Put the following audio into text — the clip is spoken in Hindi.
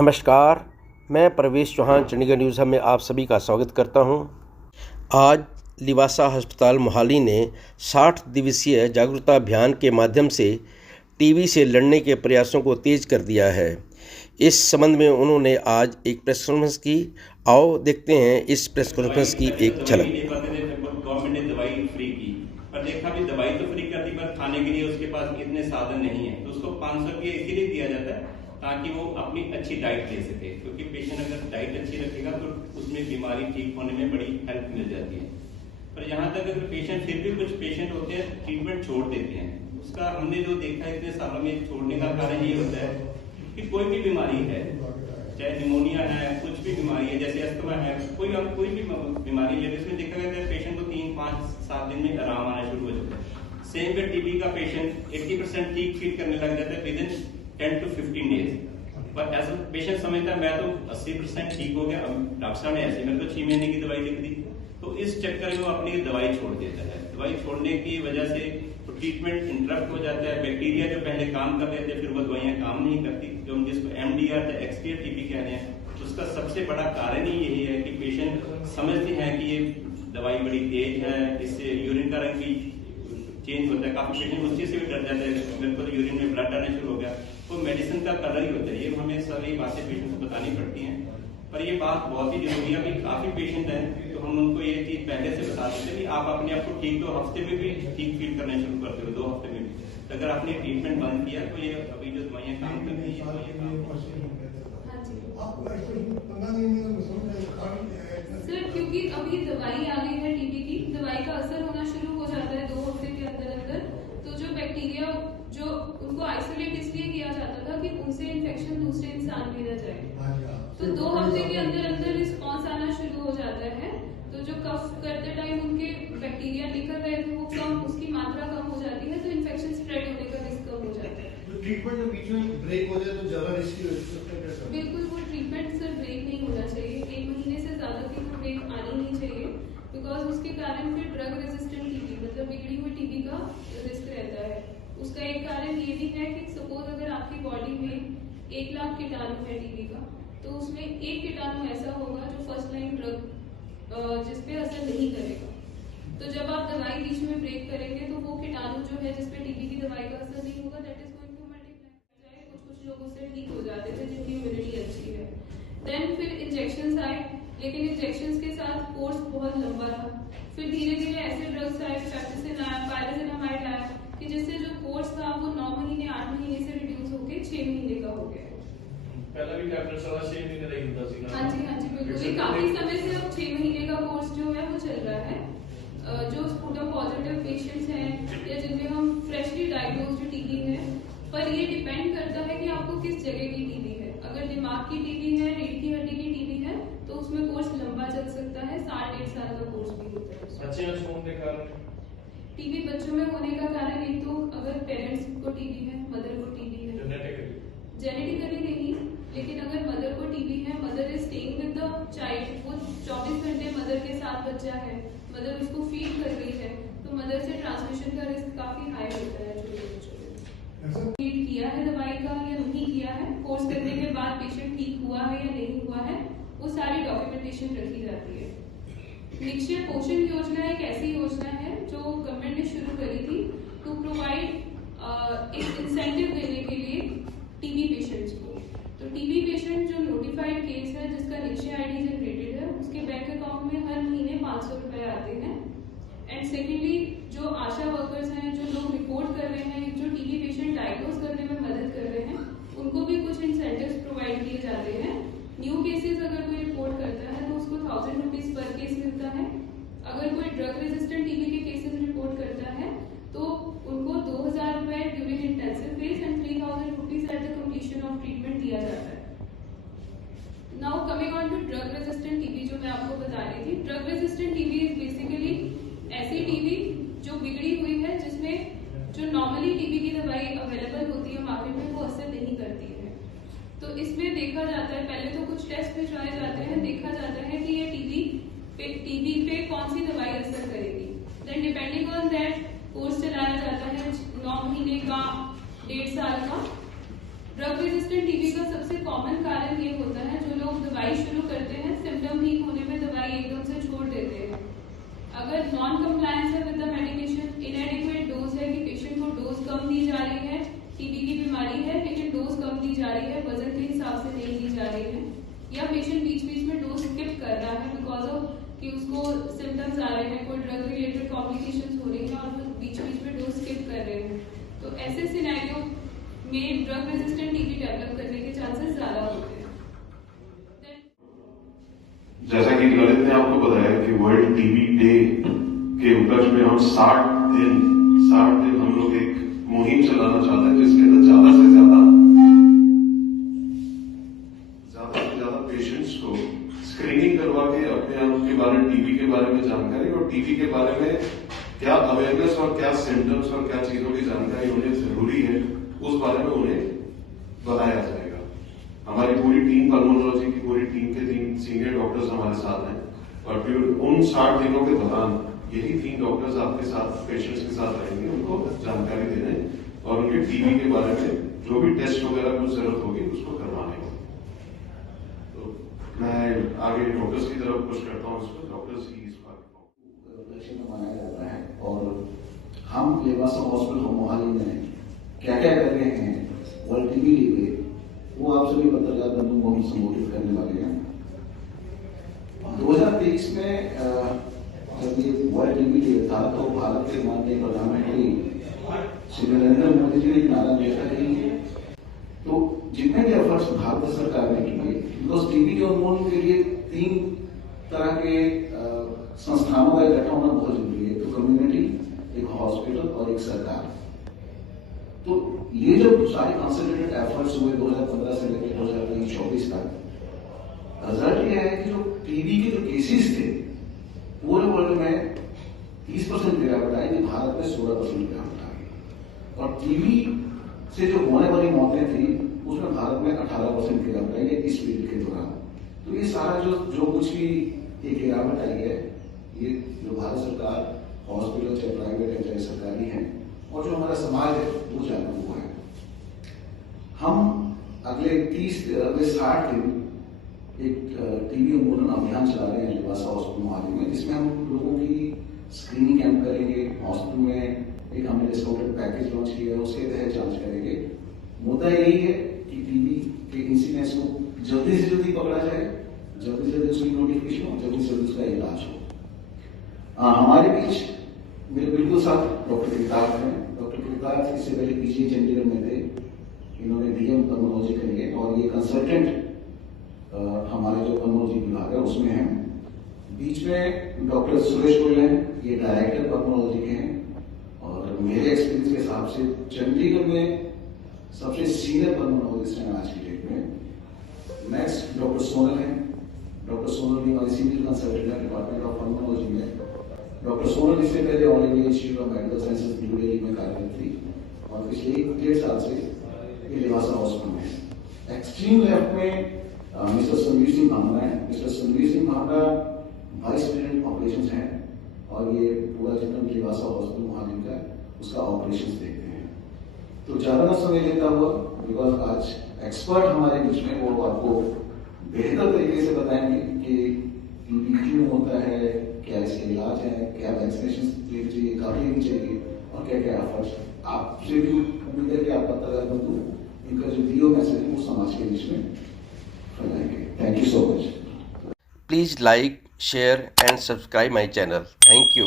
नमस्कार, मैं प्रवेश चौहान चंडीगढ़ न्यूज़ में आप सभी का स्वागत करता हूं। आज लिवासा अस्पताल मोहाली ने 60 दिवसीय जागरूकता अभियान के माध्यम से टीबी से लड़ने के प्रयासों को तेज कर दिया है। इस संबंध में उन्होंने आज एक प्रेस कॉन्फ्रेंस की। आओ देखते हैं इस प्रेस कॉन्फ्रेंस की एक झलक। गवर्नमेंट ने दवाई फ्री की, पर देखा भी दवाई तो फ्री कर दी, पर खाने के लिए उसके पास इतने साधन नहीं है, तो उसको 500 रुपये इसीलिए दिया जाता है ताकि वो अपनी अच्छी डाइट ले सके, क्योंकि पेशेंट अगर डाइट अच्छी रखेगा तो उसमें बीमारी ठीक होने में बड़ी हेल्प मिल जाती है। पर यहाँ तक अगर पेशेंट, फिर भी कुछ पेशेंट होते हैं ट्रीटमेंट छोड़ देते हैं, उसका हमने जो देखा है इतने सालों में छोड़ने का कारण ये होता है कि कोई भी बीमारी है, चाहे निमोनिया है, कुछ भी बीमारी है, जैसे अस्थमा है, कोई भी बीमारी है, इसमें देखा गया है पेशेंट को 3, 5, 7 दिन में आराम आना शुरू हो जाता है। सेम पे टीबी का पेशेंट 80% ठीक फील करने लग जाता है विद इन 10 to 15 डेज, पर ऐसा पेशेंट समझता है मैं तो 80% ठीक हो गया, अब डॉक्टर साहब ने ऐसे मेरे को 6 महीने की दवाई लिख दी, तो इस चक्कर में वो अपनी दवाई छोड़ देता है। दवाई छोड़ने की वजह से तो ट्रीटमेंट इंटरप्ट हो जाता है, बैक्टीरिया जो पहले काम कर रहे थे फिर वो दवाइयां काम नहीं करती, जो हम जिसको MDR या एक्सटीरियर टीबी कह रहे हैं, उसका सबसे बड़ा कारण ही यही है कि पेशेंट समझते हैं कि ये दवाई बड़ी तेज है, इससे यूरिन का रंग भी चेंज होता है, काफी पेशेंट उसी से भी डर जाते हैं, मेरे को तो यूरिन में ब्लड आना शुरू हो गया, तो मेडिसिन का कलर ही होता है। ये हमें सारी बातें पेशेंट को बतानी पड़ती हैं, पर ये बात बहुत ही जरूरी है। अभी काफी पेशेंट हैं तो हम उनको ये चीज पहले से बता देते हैं कि आप अपने आप को ठीक 2 हफ्ते में भी ठीक फील करना शुरू करते हो, 2 हफ्ते में भी, तो अगर आपने ट्रीटमेंट बंद किया तो ये अभी जो दवाइयां काम करती है सर, क्योंकि अभी दवाई आ गई है टीबी की, दवाई का असर होना शुरू हो जाता है 2 हफ्ते के अंदर अंदर, तो जो बैक्टीरिया जो उनको आइसोलेट इसलिए किया जाता था कि उनसे इन्फेक्शन दूसरे इंसान में न जाए, तो 2 हफ्ते के अंदर अंदर रिस्पॉन्स आना शुरू हो जाता है, तो जो कफ करते टाइम उनके बैक्टीरिया निकल रहे थे वो कम, उसकी मात्रा कम हो जाती है, तो इन्फेक्शन स्प्रेड होने का रिस्क कम हो जाता है। तो ट्रीटमेंट जब बीच में ब्रेक हो जाए तो ज्यादा रिस्की हो सकता है? बिल्कुल, वो ट्रीटमेंट सर ब्रेक नहीं होना चाहिए, 1 महीने से ज्यादा की तो ब्रेक आनी नहीं चाहिए, बिकॉज उसके कारण फिर ड्रग रेजिस्टेंट टीबी मतलब बिगड़ी हुई टीबी का रिस्क रहता है। उसका एक कारण ये भी है कि सपोज अगर आपकी बॉडी में 1 लाख कीटाणु है टीबी का, तो उसमें 1 कीटाणु ऐसा होगा जो फर्स्ट लाइन ड्रग जिसपे असर नहीं करेगा, तो जब आप दवाई बीच में ब्रेक करेंगे तो वो कीटाणु जो है जिसपे टीबी की दवाई का असर नहीं होगा, that is going to multiply. कुछ लोग उससे ठीक हो जाते थे जिनकी इम्यूनिटी अच्छी है। देन फिर इंजेक्शन आए, लेकिन इंजेक्शन के साथ कोर्स बहुत लंबा था, फिर धीरे धीरे ऐसे ड्रग्स आए, पेप्सिसिन आया, पायरासिनामाइड आया, कि जिससे जो कोर्स था वो 9 महीने 8 महीने से रिड्यूस होकर 6 महीने का हो गया। पहला भी टैबलेट 6 महीने का ही होता ਸੀ ना? हाँ जी बिल्कुल, काफी समय से अब 6 महीने का कोर्स जो है वो चल रहा है। जो स्पुटम पॉजिटिव पेशेंट्स हैं या जिनमें हम फ्रेशली डायग्नोज्ड टीबी है, पर ये डिपेंड करता है कि आपको किस जगह की टीबी है। अगर दिमाग की टीबी है, रीढ़ की हड्डी की टीबी है, तो उसमें कोर्स लंबा चल सकता है, 7-8 साल का कोर्स भी होता है। बच्चे होने के कारण टीबी बच्चों में होने का कारण एक तो अगर पेरेंट्स को टीबी है, मदर को टीबी है, जेनेटिकली नहीं, लेकिन अगर मदर को टीबी है, mother is staying with the child, वो 24 घंटे मदर के साथ बच्चा है, मदर उसको फीड कर रही है, तो मदर से ट्रांसमिशन का रिस्क काफी हाई होता है छोटे बच्चों में। फीड किया है दवाई का या नहीं किया है, कोर्स करने के बाद पेशेंट ठीक हुआ है या नहीं हुआ है, वो सारी डॉक्यूमेंटेशन रखी जाती है। निक्षय पोषण योजना एक ऐसी योजना है जो गवर्नमेंट ने शुरू करी थी टू प्रोवाइड एक इंसेंटिव देने के लिए टीबी पेशेंट्स को। तो टीबी पेशेंट जो नोटिफाइड केस है जिसका निक्षय ID जनरेटेड है, उसके बैंक अकाउंट में हर महीने 500 रुपए आते हैं। एंड सेकेंडली जो आशा वर्कर्स हैं, जो लोग रिपोर्ट कर रहे हैं, जो टीबी पेशेंट डायग्नोज करने में मदद कर रहे हैं, उनको भी कुछ इंसेंटिव्स प्रोवाइड किए जाते हैं। न्यू केसेस अगर कोई रिपोर्ट करता है तो उसको 1000 रुपीज पर केस मिलता है। अगर कोई ड्रग रेजिस्टेंट टीबी के केसेस रिपोर्ट करता है तो उनको 2000 रुपए during intensive phase and 3000 rupees at the completion of treatment दिया जाता है। Now coming on to drug resistant TB, जो मैं आपको बता रही थी, drug resistant TB is basically ऐसी टीबी जो बिगड़ी हुई है, जिसमें जो नॉर्मली टीबी की दवाई अवेलेबल होती है मार्केट में वो असर नहीं करती है। तो इसमें देखा जाता है, पहले तो कुछ टेस्ट भिजवाए जाते हैं, देखा जाता है कि ये टीबी पे कौन सी दवाई असर करेगी। Then depending on that course चलाया जाता है 9 महीने का, 1.5 साल का। ड्रग रेजिस्टेंट टीबी का सबसे कॉमन कारण ये होता है, जो लोग दवाई शुरू करते हैं, सिम्टम ठीक होने में दवाई एकदम से छोड़ देते हैं। अगर नॉन कंप्लायंस है विद द मेडिकेशन, इनएडिक्वेट डोज है कि पेशेंट को डोज कम दी जा रही है, टीबी की बीमारी है लेकिन डोज कम दी जा रही है, वजन के हिसाब से नहीं दी जा रही है, या पेशेंट बीच बीच में डोज स्किप कर रहा है बिकॉज ऑफ कि उसको सिम्टम्स आ रहे हैं, कोई ड्रग रिलेटेड कॉम्प्लिकेशंस हो रही है और वो बीच बीच में डोज स्किप कर रहे हैं, तो ऐसे सिनेरियो में ड्रग रेजिस्टेंट टीबी डेवलप करने के चांसेस ज्यादा होते हैं। जैसा कि ललित ने आपको बताया कि वर्ल्ड टीबी डे के उपलक्ष्य में हम 60 दिन हम लोग एक मुहिम चलाना चाहते हैं, जिसके अंदर ज्यादा से ज्यादा पेशेंट्स को स्क्रीनिंग करवा के अपने आप के बारे में, टीबी के बारे में जानकारी और टीबी के बारे में क्या अवेयरनेस और क्या सिम्टम्स और क्या चीजों की जानकारी उन्हें जरूरी है, उस बारे में उन्हें बताया जाएगा। हमारी पूरी टीम, पल्मोनोलॉजी की पूरी टीम के 3 सीनियर डॉक्टर्स हमारे साथ हैं और फिर उन 60 दिनों के दौरान यही 3 डॉक्टर्स आपके साथ, पेशेंट्स के साथ रहेंगे, उनको जानकारी देने और उनके टीबी के बारे में जो भी टेस्ट वगैरह कुछ जरूरत होगी उसको करवाने को। तो मैं आगे डॉक्टर्स की तरफ कुछ करता हूँ, उसको डॉक्टर्स ही इस बात मनाया जाता है और हम लेवासा हॉस्पिटल मोहाली में क्या क्या कर रहे हैं वर्ल्ड टीबी डे पे, वो आप सभी पत्रकार बंधुओं को हम संबोधित करने वाले हैं। 2023 में जब ये वर्ल्ड टीबी डे था तो भारत के माननीय प्रधानमंत्री श्री नरेंद्र मोदी जी ने एक नारा दिया था कि तो जितने भी एफर्ट्स भारत सरकार ने किए, बिकॉज टीबी के उन्मूलन के लिए 3 तरह के संस्थानों का इकट्ठा होना बहुत जरूरी है, तो कम्युनिटी, एक हॉस्पिटल और एक सरकार। तो ये जो सारे कंसंट्रेटेड एफर्ट्स हुए 2015 से लेकर 2023-24 तक, रिजल्ट ये है कि जो टीबी के जो केसेस थे पूरे वर्ल्ड में 30% गिरावट आई, भारत में 16% गिरावट आई और टीबी से जो होने वाली मौतें थी उसमें भारत में 18% गिरावट आई है इस पीरियड के दौरान। तो ये सारा जो कुछ भी ये गिरावट आई है, ये जो भारत सरकार, हॉस्पिटल चाहे प्राइवेट है चाहे सरकारी है, और जो हमारा समाज है वो जागरूक हुआ है। हम अगले 60 दिन एक टीबी उन्मूलन अभियान चला रहे हैं लिवासा हॉस्पिटल मोहाली में, जिसमें हम लोगों की स्क्रीनिंग कैंप करेंगे। हॉस्पिटल में एक हमने डिस्काउंटेड पैकेज लॉन्च किया है, उसके तहत जांच करेंगे। मुद्दा यही है कि टीबी के इंसिडेंस को जल्दी से जल्दी पकड़ा जाए, जल्दी से जल्दी उसकी नोटिफिकेशन हो, जल्दी से जल्दी उसका इलाज हो। हमारे बीच मेरे बिल्कुल साथ डॉक्टर कृतार्थ हैं। डॉक्टर कृतार्थ इससे पहले पीजी चंडीगढ़ में थे, इन्होंने डीएम पल्मोनोलॉजी करी है और ये कंसल्टेंट हमारे जो पल्मोनोलॉजी विभाग है उसमें हैं। बीच में डॉक्टर सुरेश गोयल हैं, ये डायरेक्टर पल्मोनोलॉजी के हैं और मेरे एक्सपीरियंस के हिसाब से चंडीगढ़ में सबसे सीनियर पल्मोनोलॉजिस्ट हैं आज की डेट में। नेक्स्ट डॉक्टर सोनल हैं। डॉक्टर सोनल भी हमारी सीनियर कंसल्टेंट है डिपार्टमेंट ऑफ पल्मोनोलॉजी में। डॉक्टर सोनल इससे पहले All India Institute of Medical Sciences New Delhi में कार्यरत थी और पिछले 1-1.5 साल से ये लिवासा हॉस्पिटल में। एक्सट्रीम लेफ्ट में मिस्टर संदीप सिंह भामरा है। Mister Sandeep Singh Bhamra vice president operation है और ये पूरा जितना लिवासा हॉस्पिटल मोहाली का उसका ऑपरेशन देखते हैं। तो ज्यादा ना समय लेता हुआ, बिकॉज आज एक्सपर्ट हमारे बीच में, वो आपको बेहतर तरीके से बताएंगे कि टीबी क्यों होता है, क्या इसके इलाज है, क्या वैक्सीनेशन लेनी चाहिए, कब लेनी चाहिए और क्या क्या एफर्ट्स। आपसे भी उम्मीद है कि आप पत्रकार बंधु इनका जो दियो मैसेज है वो समाज के बीच में फैलाएंगे। Thank you so much. Please like, share and subscribe my channel. Thank you.